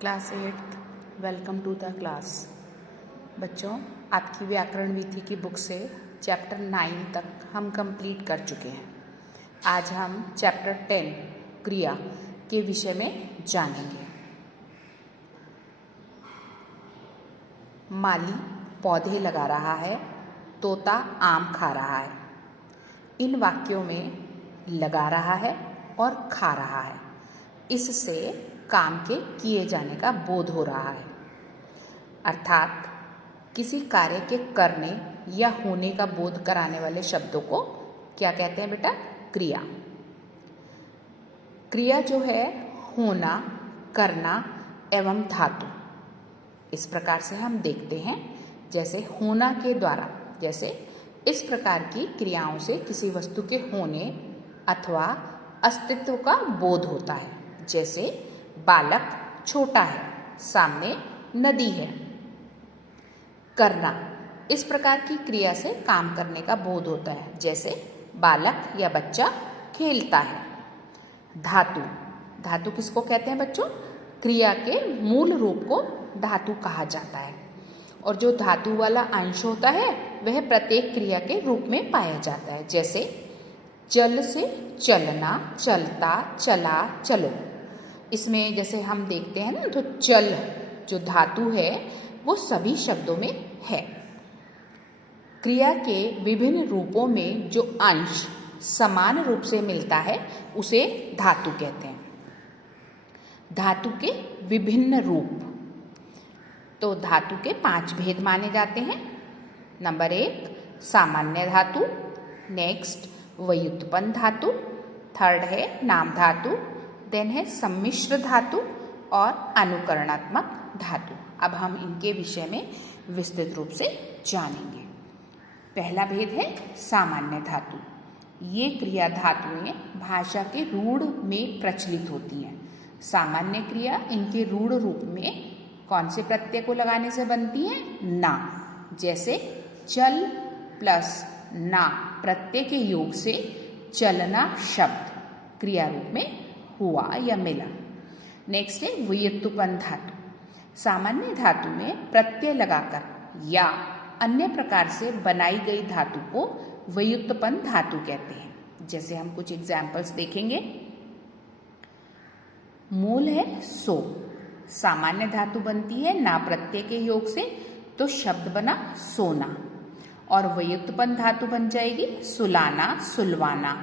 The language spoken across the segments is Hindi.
Class 8 welcome to the class. बच्चों, आपकी व्याकरण विधि की बुक से चैप्टर 9 तक हम कंप्लीट कर चुके हैं। आज हम चैप्टर 10 क्रिया के विषय में जानेंगे। माली पौधे लगा रहा है, तोता आम खा रहा है। इन वाक्यों में लगा रहा है और खा रहा है, इससे काम के किए जाने का बोध हो रहा है। अर्थात किसी कार्य के करने या होने का बोध कराने वाले शब्दों को क्या कहते हैं बेटा? क्रिया। क्रिया जो है होना, करना एवं धातु। इस प्रकार से हम देखते हैं, जैसे होना के द्वारा, जैसे इस प्रकार की क्रियाओं से किसी वस्तु के होने अथवा अस्तित्व का बोध होता है। जैसे बालक छोटा है, सामने नदी है। करना, इस प्रकार की क्रिया से काम करने का बोध होता है। जैसे बालक या बच्चा खेलता है। धातु, धातु किसको कहते हैं बच्चों? क्रिया के मूल रूप को धातु कहा जाता है, और जो धातु वाला अंश होता है वह प्रत्येक क्रिया के रूप में पाया जाता है। जैसे चल से चलना, चलता, चला, चलो। इसमें जैसे हम देखते हैं ना, तो चल जो धातु है वो सभी शब्दों में है। क्रिया के विभिन्न रूपों में जो अंश समान रूप से मिलता है उसे धातु कहते हैं। धातु के विभिन्न रूप, तो धातु के 5 भेद माने जाते हैं। नंबर 1 सामान्य धातु, नेक्स्ट व्युत्पन्न धातु, थर्ड है नाम धातु, देन है सम्मिश्र धातु और अनुकरणात्मक धातु। अब हम इनके विषय में विस्तृत रूप से जानेंगे। पहला भेद है सामान्य धातु। ये क्रिया धातुएं भाषा के रूढ़ में प्रचलित होती हैं। सामान्य क्रिया इनके रूढ़ रूप में कौन से प्रत्यय को लगाने से बनती है? ना। जैसे चल प्लस ना प्रत्यय के योग से चलना शब्द क्रिया रूप में हुआ या मिला। नेक्स्ट है व्युत्पन्न धातु। सामान्य धातु में प्रत्यय लगाकर या अन्य प्रकार से बनाई गई धातु को व्युत्पन्न धातु कहते हैं। जैसे हम कुछ एग्जाम्पल्स देखेंगे। मूल है सो, सामान्य धातु बनती है ना प्रत्यय के योग से, तो शब्द बना सोना, और व्युत्पन्न धातु बन जाएगी सुलाना, सुलवाना।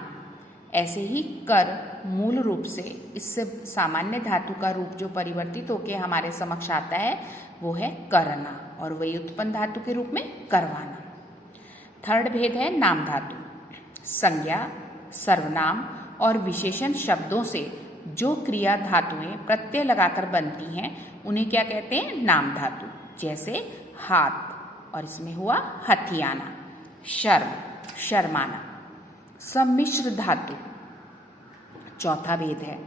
ऐसे ही कर मूल रूप से, इससे सामान्य धातु का रूप जो परिवर्तित होकर हमारे समक्ष आता है वो है करना, और व्युत्पन्न धातु के रूप में करवाना। थर्ड भेद है नाम धातु। संज्ञा, सर्वनाम और विशेषण शब्दों से जो क्रिया धातुएं प्रत्यय लगाकर बनती हैं उन्हें क्या कहते हैं? नाम धातु। जैसे हाथ, और इसमें हुआ हथियाना, शर्म, शर्माना। सम्मिश्र धातु चौथा भेद है।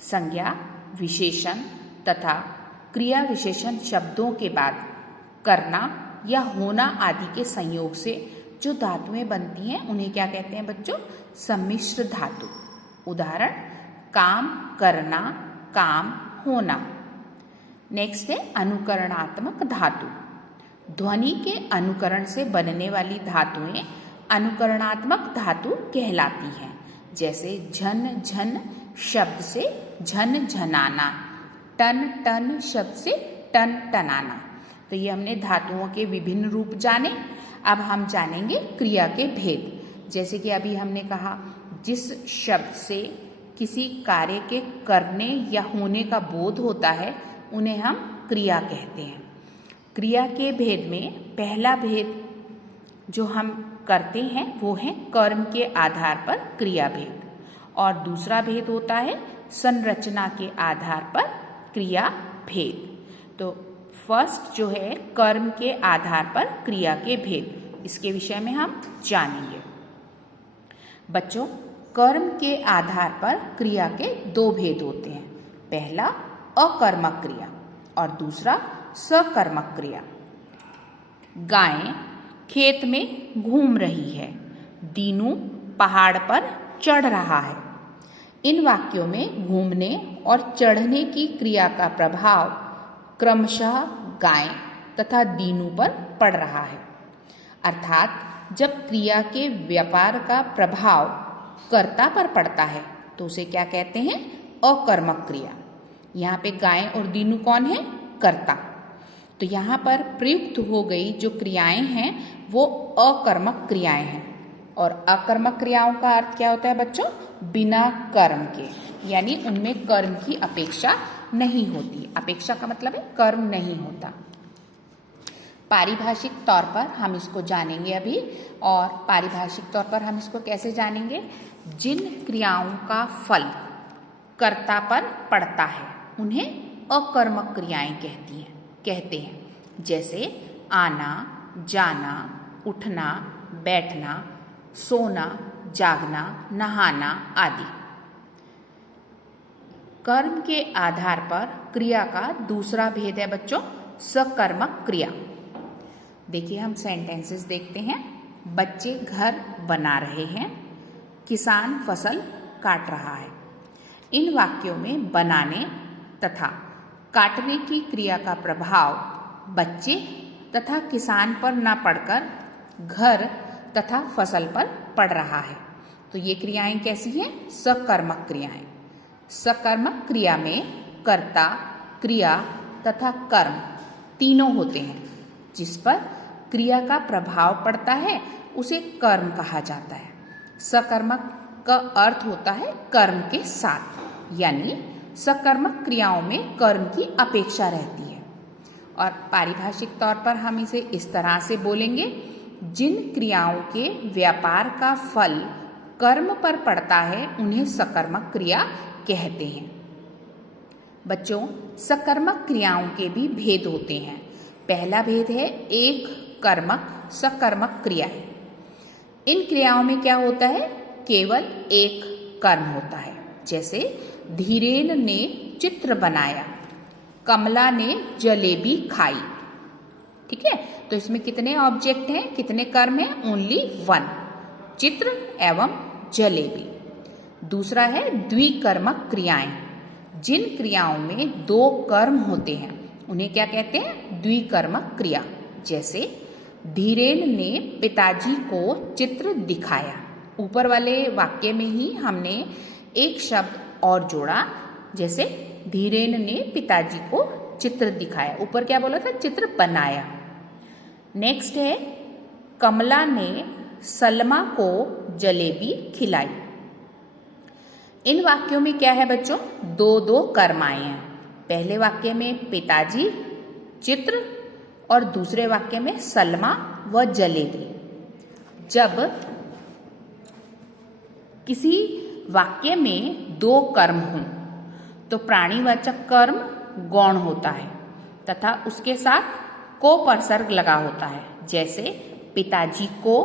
संज्ञा, विशेषण तथा क्रिया विशेषण शब्दों के बाद करना या होना आदि के संयोग से जो धातुएं बनती हैं उन्हें क्या कहते हैं बच्चों? सम्मिश्र धातु। उदाहरण काम करना, काम होना। नेक्स्ट है अनुकरणात्मक धातु। ध्वनि के अनुकरण से बनने वाली धातुएं अनुकरणात्मक धातु कहलाती हैं। जैसे झन झन शब्द से झन झनाना, टन टन शब्द से टन टनाना। तो ये हमने धातुओं के विभिन्न रूप जाने। अब हम जानेंगे क्रिया के भेद। जैसे कि अभी हमने कहा, जिस शब्द से किसी कार्य के करने या होने का बोध होता है उन्हें हम क्रिया कहते हैं। क्रिया के भेद में पहला भेद जो हम करते हैं वो है कर्म के आधार पर क्रिया भेद, और दूसरा भेद होता है संरचना के आधार पर क्रिया भेद। तो फर्स्ट जो है कर्म के आधार पर क्रिया के भेद, इसके विषय में हम जानेंगे। बच्चों, कर्म के आधार पर क्रिया के 2 भेद होते हैं। पहला अकर्मक क्रिया और दूसरा सकर्मक क्रिया। गाय खेत में घूम रही है, दीनू पहाड़ पर चढ़ रहा है। इन वाक्यों में घूमने और चढ़ने की क्रिया का प्रभाव क्रमशः गाय तथा दीनू पर पड़ रहा है। अर्थात जब क्रिया के व्यापार का प्रभाव कर्ता पर पड़ता है तो उसे क्या कहते हैं? अकर्मक क्रिया। यहाँ पे गाय और दीनू कौन है? कर्ता। तो यहाँ पर प्रयुक्त हो गई जो क्रियाएं हैं वो अकर्मक क्रियाएं हैं। और अकर्मक क्रियाओं का अर्थ क्या होता है बच्चों? बिना कर्म के, यानी उनमें कर्म की अपेक्षा नहीं होती। अपेक्षा का मतलब है कर्म नहीं होता। पारिभाषिक तौर पर हम इसको जानेंगे अभी। और पारिभाषिक तौर पर हम इसको कैसे जानेंगे? जिन क्रियाओं का फल कर्ता पर पड़ता है उन्हें अकर्मक क्रियाएं कहते हैं। जैसे आना, जाना, उठना, बैठना, सोना, जागना, नहाना आदि। कर्म के आधार पर क्रिया का दूसरा भेद है बच्चों सकर्मक क्रिया। देखिए हम सेंटेंसेस देखते हैं। बच्चे घर बना रहे हैं, किसान फसल काट रहा है। इन वाक्यों में बनाने तथा काटने की क्रिया का प्रभाव बच्चे तथा किसान पर न पड़कर घर तथा फसल पर पड़ रहा है। तो ये क्रियाएं कैसी हैं? सकर्मक क्रियाएं। सकर्मक क्रिया में कर्ता, क्रिया तथा कर्म तीनों होते हैं। जिस पर क्रिया का प्रभाव पड़ता है उसे कर्म कहा जाता है। सकर्मक का अर्थ होता है कर्म के साथ, यानी सकर्मक क्रियाओं में कर्म की अपेक्षा रहती है। और पारिभाषिक तौर पर हम इसे इस तरह से बोलेंगे, जिन क्रियाओं के व्यापार का फल कर्म पर पड़ता है उन्हें सकर्मक क्रिया कहते हैं। बच्चों, सकर्मक क्रियाओं के भी भेद होते हैं। पहला भेद है एक कर्मक सकर्मक क्रियाएं। इन क्रियाओं में क्या होता है? केवल एक कर्म होता है। जैसे धीरेन ने चित्र बनाया, कमला ने जलेबी खाई। ठीक है, तो इसमें कितने ऑब्जेक्ट हैं, कितने कर्म हैं? ओनली वन, चित्र एवं जलेबी। दूसरा है द्विकर्मक क्रियाएं। जिन क्रियाओं में दो कर्म होते हैं उन्हें क्या कहते हैं? द्विकर्मक क्रिया। जैसे धीरेन ने पिताजी को चित्र दिखाया। ऊपर वाले वाक्य में ही हमने एक शब्द और जोड़ा, जैसे धीरेन ने पिताजी को चित्र दिखाया। ऊपर क्या बोला था? चित्र बनाया। नेक्स्ट है कमला ने सलमा को जलेबी खिलाई। इन वाक्यों में क्या है बच्चों? दो दो कर्म आए हैं। पहले वाक्य में पिताजी, चित्र, और दूसरे वाक्य में सलमा व जलेबी। जब किसी वाक्य में दो कर्म हों तो प्राणीवाचक कर्म गौण होता है तथा उसके साथ को परसर्ग लगा होता है। जैसे पिताजी को,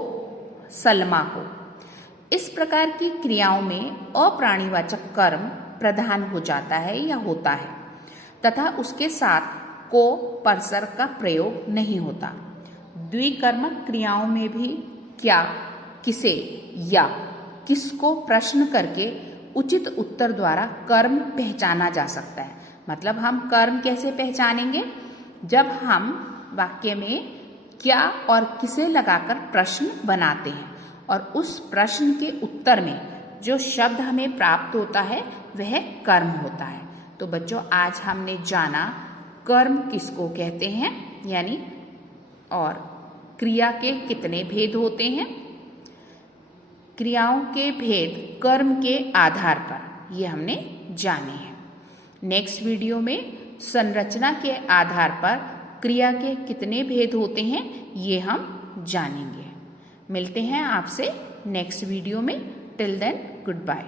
सलमा को। इस प्रकार की क्रियाओं में अप्राणीवाचक कर्म प्रधान हो जाता है या होता है तथा उसके साथ को परसर्ग का प्रयोग नहीं होता। द्विकर्मक क्रियाओं में भी क्या, किसे या किसको प्रश्न करके उचित उत्तर द्वारा कर्म पहचाना जा सकता है। मतलब हम कर्म कैसे पहचानेंगे? जब हम वाक्य में क्या और किसे लगाकर प्रश्न बनाते हैं और उस प्रश्न के उत्तर में जो शब्द हमें प्राप्त होता है वह कर्म होता है। तो बच्चों, आज हमने जाना कर्म किसको कहते हैं, यानी और क्रिया के कितने भेद होते हैं। क्रियाओं के भेद कर्म के आधार पर ये हमने जाने हैं। नेक्स्ट वीडियो में संरचना के आधार पर क्रिया के कितने भेद होते हैं ये हम जानेंगे। मिलते हैं आपसे नेक्स्ट वीडियो में। Till then, good bye.